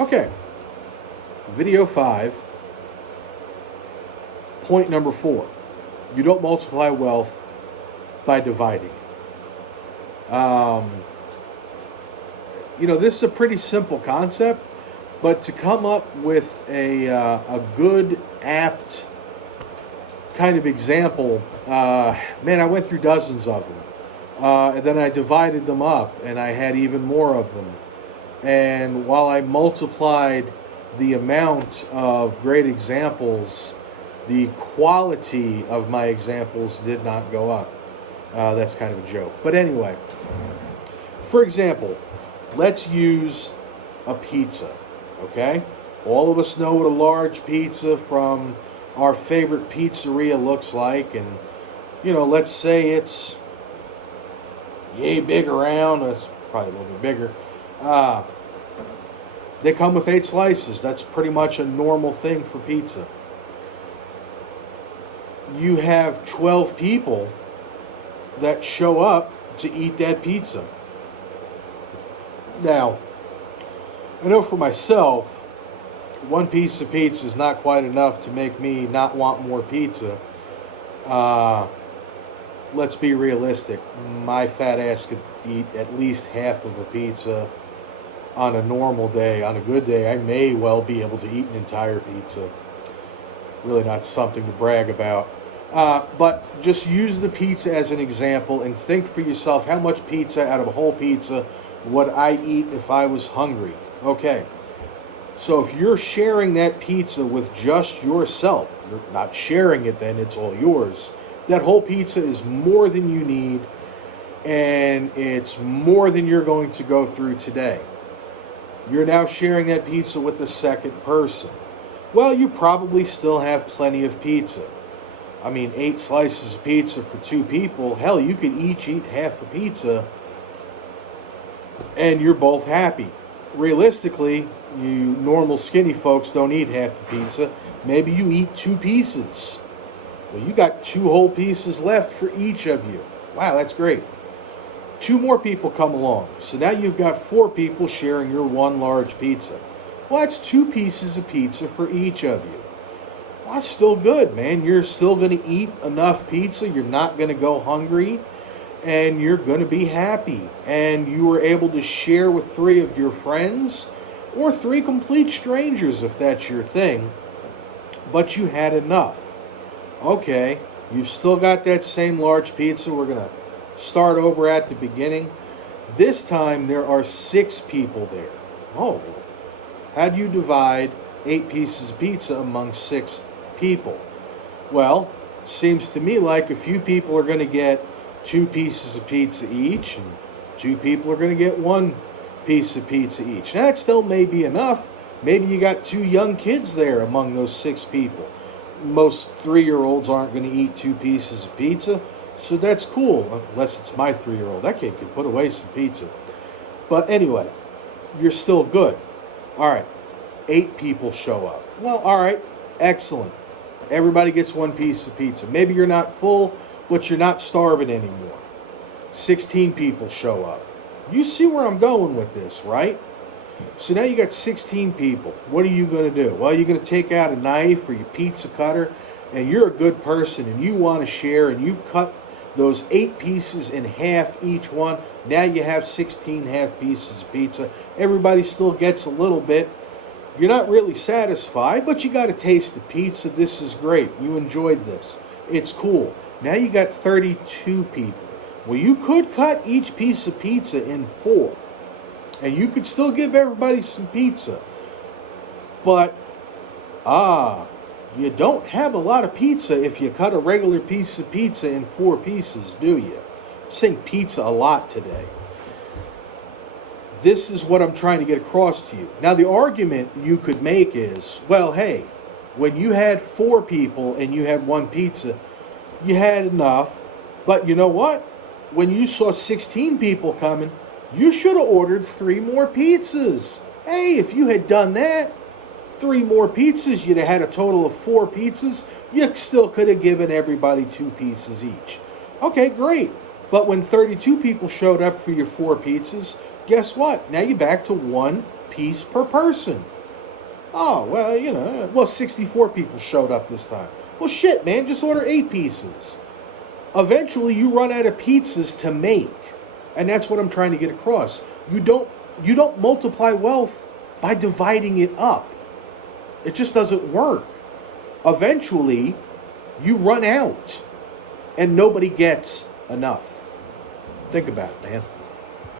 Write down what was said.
Okay, video 5, point number 4. You don't multiply wealth by dividing it. This is a pretty simple concept, but to come up with a good, apt kind of example, man, I went through dozens of them. And then I divided them up, and I had even more of them. And while I multiplied the amount of great examples, the quality of my examples did not go up. That's kind of a joke. But anyway, for example, let's use a pizza, okay? All of us know what a large pizza from our favorite pizzeria looks like. And, let's say it's yay big around. It's probably a little bit bigger. They come with 8 slices. That's pretty much a normal thing for pizza. You have 12 people that show up to eat that pizza. Now, I know for myself, one piece of pizza is not quite enough to make me not want more pizza. Let's be realistic. My fat ass could eat at least half of a pizza on a normal day. On a good day, I may well be able to eat an entire pizza. Really not something to brag about. But just use the pizza as an example and think for yourself, how much pizza out of a whole pizza would I eat if I was hungry? Okay. So if you're sharing that pizza with just yourself, you're not sharing it then, it's all yours. That whole pizza is more than you need, and it's more than you're going to go through today. You're now sharing that pizza with the second person. Well, you probably still have plenty of pizza. I mean, 8 slices of pizza for 2 people. Hell, you could each eat half a pizza, and you're both happy. Realistically, you normal skinny folks don't eat half a pizza. Maybe you eat 2 pieces. Well, you got 2 whole pieces left for each of you. Wow, that's great. 2 more people come along. So now you've got 4 people sharing your one large pizza. Well, that's 2 pieces of pizza for each of you. Well, that's still good, man. You're still going to eat enough pizza. You're not going to go hungry. And you're going to be happy. And you were able to share with 3 of your friends, or 3 complete strangers if that's your thing. But you had enough. Okay, you've still got that same large pizza. We're going to start over at the beginning. This time there are 6 people there. Oh, how do you divide 8 pieces of pizza among 6 people? Well, seems to me like a few people are going to get 2 pieces of pizza each, and 2 people are going to get 1 piece of pizza each. Now, that still may be enough. Maybe you got 2 young kids there among those 6 people. Most 3-year-olds aren't going to eat 2 pieces of pizza, so that's cool, unless it's my 3-year-old. That kid could put away some pizza. But anyway, you're still good. All right, 8 people show up. Well, all right, excellent. Everybody gets 1 piece of pizza. Maybe you're not full, but you're not starving anymore. 16 people show up. You see where I'm going with this, right? So now you got 16 people. What are you going to do? Well, you're going to take out a knife or your pizza cutter, and you're a good person, and you want to share, and you cut those 8 pieces in half each one. Now you have 16 half pieces of pizza. Everybody still gets a little bit. You're not really satisfied, but you got a taste of pizza. This is great. You enjoyed this. It's cool. Now you got 32 people. Well, you could cut each piece of pizza in 4. And you could still give everybody some pizza. But, you don't have a lot of pizza if you cut a regular piece of pizza in 4 pieces, do you? I'm saying pizza a lot today. This is what I'm trying to get across to you. Now, the argument you could make is, well, hey, when you had 4 people and you had 1 pizza, you had enough. But you know what? When you saw 16 people coming, you should have ordered 3 more pizzas. Hey, if you had done that, 3 more pizzas, you'd have had a total of 4 pizzas. You still could have given everybody 2 pieces each. Okay, great. But when 32 people showed up for your 4 pizzas, guess what? Now you're back to 1 piece per person. Oh, well, 64 people showed up this time. Well, shit, man, just order 8 pieces. Eventually, you run out of pizzas to make. And that's what I'm trying to get across. You don't multiply wealth by dividing it up. It just doesn't work. Eventually, you run out and nobody gets enough. Think about it, man.